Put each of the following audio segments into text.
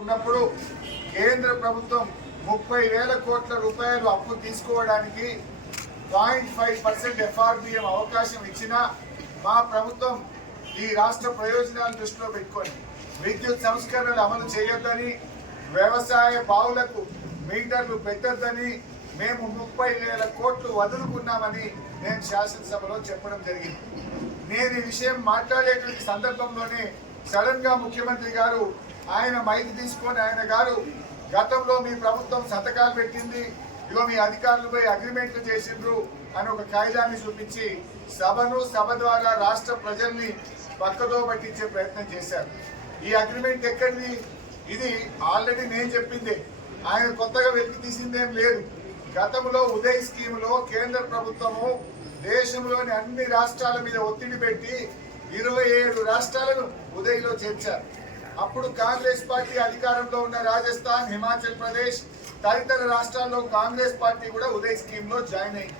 ఉన్నప్పుడు కేంద్ర ప్రభుత్వం 30,000 కోట్ల రూపాయలు అప్పు తీసుకోవడానికి 0.5% ఎఫ్ఆర్బిఎం అవకాశం ఇచ్చినా మా ప్రభుత్వం ఈ రాష్ట్ర ప్రయోజనాలను దృష్టిలో పెట్టుకొని విద్యుత్ సంస్కరణలు అమలు చేయొద్దని, వ్యవసాయ బావులకు మీటర్లు పెట్టొద్దని మేము 30,000 కోట్లు వదులుకున్నామని నేను శాసనసభలో చెప్పడం జరిగింది. నేను ఈ విషయం మాట్లాడేటువంటి సందర్భంలోనే సడన్ గా ముఖ్యమంత్రి గారు ఆయన మైక్ తీసుకొని ఆయన గారు గతంలో మీ ప్రభుత్వం సంతకాలు పెట్టింది, ఇగో మీ అధికారులు పోయి అగ్రిమెంట్లు చేసిండ్రు అని ఒక కాగితాన్ని చూపించి సభ ద్వారా రాష్ట్ర ప్రజల్ని పక్కదో పట్టించే ప్రయత్నం చేశారు. ఈ అగ్రిమెంట్ ఎక్కడిది? ఇది ఆల్రెడీ నేను చెప్పిందే, ఆయన కొత్తగా వెలికి తీసిందేం లేదు. గతంలో ఉదయ్ స్కీములో కేంద్ర ప్రభుత్వము దేశంలోని అన్ని రాష్ట్రాల మీద ఒత్తిడి పెట్టి 27 రాష్ట్రాలను ఉదయ్లో చేర్చారు. అప్పుడు కాంగ్రెస్ పార్టీ అధికారంలో ఉన్న రాజస్థాన్, హిమాచల్ ప్రదేశ్ తదితర రాష్ట్రాల్లో కాంగ్రెస్ పార్టీ కూడా ఉదయ్ స్కీమ్ లో జాయిన్ అయింది.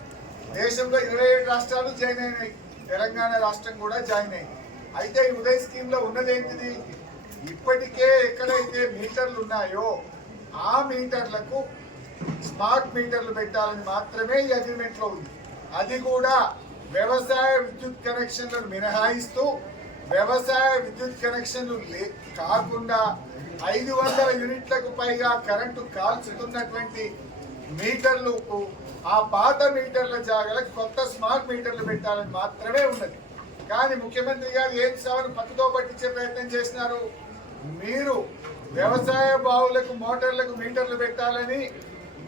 దేశంలో 27 రాష్ట్రాలు జాయిన్ అయినాయి, తెలంగాణ రాష్ట్రం కూడా జాయిన్ అయింది. అయితే ఈ ఉదయ్ స్కీమ్ లో ఉన్నదేంటిది? ఇప్పటికే ఎక్కడైతే మీటర్లు ఉన్నాయో ఆ మీటర్లకు స్మార్ట్ మీటర్లు పెట్టాలని మాత్రమే ఈ అగ్రిమెంట్ లో ఉంది. అది కూడా వ్యవసాయ విద్యుత్ కనెక్షన్లను మినహాయిస్తూ వ్యవసాయ విద్యుత్ కనెక్షన్లు కాకుండా 500 యూనిట్లకు పైగా కరెంటు కాల్చుతున్నటువంటి మీటర్లకు ఆ పాత మీటర్ల జాగాలకు కొత్త స్మార్ట్ మీటర్లు పెట్టాలని మాత్రమే ఉన్నది. కానీ ముఖ్యమంత్రి గారు ఏం సభను పక్కతో పట్టించే ప్రయత్నం చేసినారు. మీరు వ్యవసాయ బావులకు మోటార్లకు మీటర్లు పెట్టాలని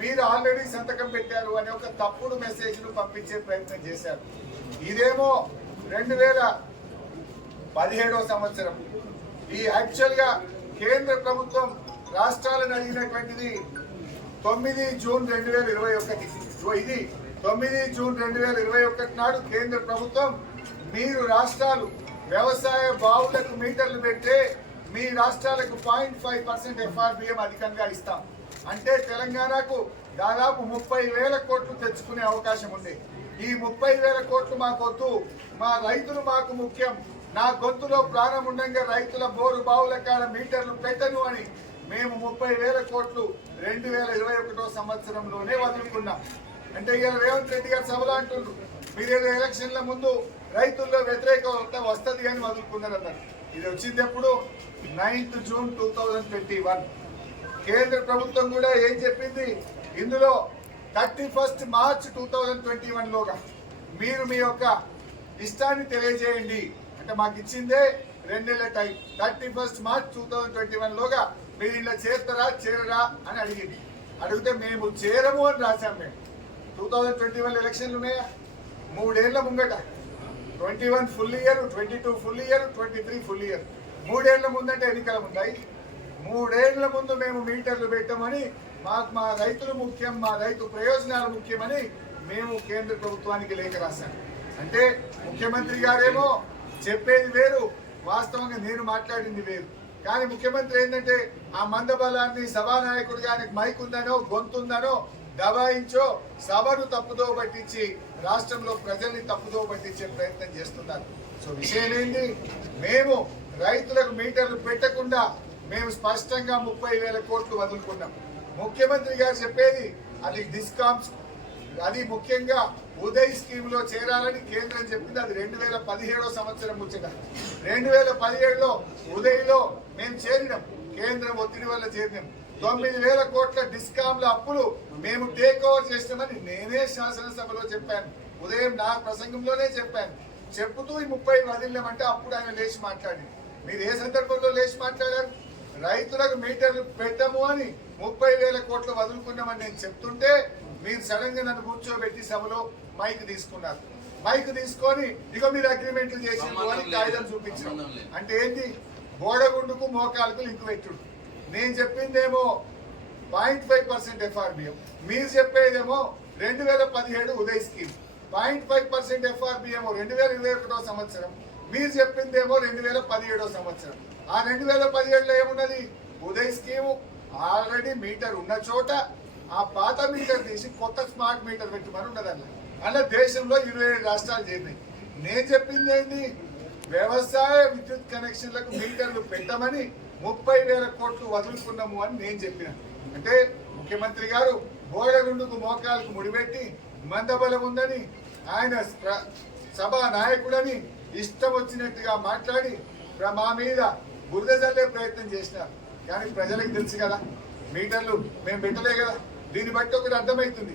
మీరు ఆల్రెడీ సంతకం పెట్టారు అని ఒక తప్పుడు మెసేజ్ ను పంపించే ప్రయత్నం చేశారు. ఇదేమో 2017వ సంవత్సరం. ఈ యాక్చువల్ గా కేంద్ర ప్రభుత్వం రాష్ట్రాలను అడిగినటువంటిది 9 జూన్ 2021. ఇది 9 జూన్ 2021 నాడు కేంద్ర ప్రభుత్వం మీరు రాష్ట్రాలు వ్యవసాయ బావులకు మీటర్లు పెట్టే మీ రాష్ట్రాలకు 0.5% ఎఫ్ఆర్బిఎం అధికంగా ఇస్తాం అంటే తెలంగాణకు దాదాపు 30,000 కోట్లు తెచ్చుకునే అవకాశం ఉంది. ఈ 30,000 కోట్లు మాకొద్దు, మా రైతులు మాకు ముఖ్యం, నా గొంతులో ప్రాణం ఉండగా రైతుల బోరు బావుల కాడ మీటర్లు పెట్టను అని మేము 30,000 కోట్లు 2021 సంవత్సరంలోనే వదులుకున్నాం. అంటే ఇవాళ రేవంత్ రెడ్డి గారు సభలో అంటున్నారు మీరేదో ఎలక్షన్ల ముందు రైతుల్లో వ్యతిరేకత వస్తుంది అని వదులుకున్నారు అన్నారు. ఇది వచ్చింది ఎప్పుడు? 9th June 2021. కేంద్ర ప్రభుత్వం కూడా ఏం చెప్పింది ఇందులో 31st మార్చ్ 2021 లోగా మీరు మీ యొక్క ఇష్టాన్ని తెలియజేయండి. అంటే మాకు ఇచ్చిందే 2 నెలల టైం. 31st మార్చ్ 2021 లోగా మీరు ఇలా చేరరా అని అడిగింది. అడిగితే మేము చేరము అని రాశాం. మేము 2021 ఎలక్షన్లు ఉన్నాయా? 3 ఏళ్ల ముంగట 21 full year, 22 full year, 23 full year. 3 ఏళ్ల ముందంటే ఎన్నికలు ఉంటాయి. 3 ఏళ్ల ముందు మేము మీటర్లు పెట్టమని, మాకు మా రైతులు ముఖ్యం, మా రైతు ప్రయోజనాలు ముఖ్యమని మేము కేంద్ర ప్రభుత్వానికి లేఖ రాశాం. అంటే ముఖ్యమంత్రి గారేమో చెప్పేది వేరు, వాస్తవంగా నేను మాట్లాడింది వేరు. కానీ ముఖ్యమంత్రి ఏంటంటే ఆ మందబలాన్ని సభానాయకుడు గారికి మైక్ ఉందనో గొంతుందనో దబాయించో సభను తప్పుదో పట్టించి రాష్ట్రంలో ప్రజల్ని తప్పుదో పట్టించే ప్రయత్నం చేస్తున్నారు. సో విషయం ఏంటి? మేము రైతులకు మీటర్లు పెట్టకుండా మేము స్పష్టంగా 30,000 కోట్లు వదులుకున్నాం. ముఖ్యమంత్రి గారు చెప్పేది అది డిస్కామ్స్, అది ముఖ్యంగా ఉదయ్ స్కీమ్ లో చేరాలని కేంద్రం చెప్పింది. అది 2017వ సంవత్సరం ముచ్చట. 2017లో ఉదయ్లో మేము చేరినాం, కేంద్రం ఒత్తిడి వల్ల చేరినాం. 9,000 కోట్ల డిస్కామ్ల అప్పులు మేము టేక్ ఓవర్ చేస్తామని నేనే శాసనసభలో చెప్పాను. ఉదయం నా ప్రసంగంలోనే చెప్పాను. చెప్పుతూ ఈ 30 వదిలినామంటే అప్పుడు ఆయన లేచి మాట్లాడింది. మీరు ఏ సందర్భంలో లేచి మాట్లాడారు? రైతులకు మీటర్లు పెట్టము అని 30,000 కోట్లు వదులుకున్నామని నేను చెప్తుంటే మీరు సడన్ గా నన్ను కూర్చోబెట్టి సభలో మైక్ తీసుకున్నారు. మైక్ తీసుకొని ఇక మీరు అగ్రిమెంట్లు చేసిండ్రు అని కాగితం చూపించారు. అంటే ఏంటి? బోడగుండుకు మోకాలకు లింక్ పెట్టుడు. నేను చెప్పిందేమో 0.5% ఎఫ్ఆర్బిఎం, మీరు చెప్పేదేమో 2017 ఉదయ్ స్కీమ్. 0.5% ఎఫ్ఆర్బిఎం 2021 సంవత్సరం, మీరు చెప్పిందేమో 2017 సంవత్సరం. ఆ 2017లో ఏమున్నది? ఉదయ్ స్కీమ్ ఆల్రెడీ మీటర్ ఉన్న చోట ఆ పాత మీటర్ తీసి కొత్త స్మార్ట్ మీటర్ పెట్టమని ఉన్నదన్న. అలా దేశంలో 27 రాష్ట్రాలు చేరినాయి. నేను చెప్పింది ఏంటి? వ్యవసాయ విద్యుత్ కనెక్షన్లకు మీటర్లు పెట్టమని 30,000 కోట్లు వదులుకున్నాము అని నేను చెప్పిన. అంటే ముఖ్యమంత్రి గారు బోడగుండుకు మోకాలకు ముడిపెట్టి మందబలం ఉందని, ఆయన సభా నాయకుడని ఇష్టం వచ్చినట్టుగా మాట్లాడి మా మీద బురద జల్లే ప్రయత్నం చేసినారు. కానీ ప్రజలకు తెలుసు కదా, మీటర్లు మేము పెట్టలే కదా. దీన్ని బట్టి ఒకటి అర్థమవుతుంది,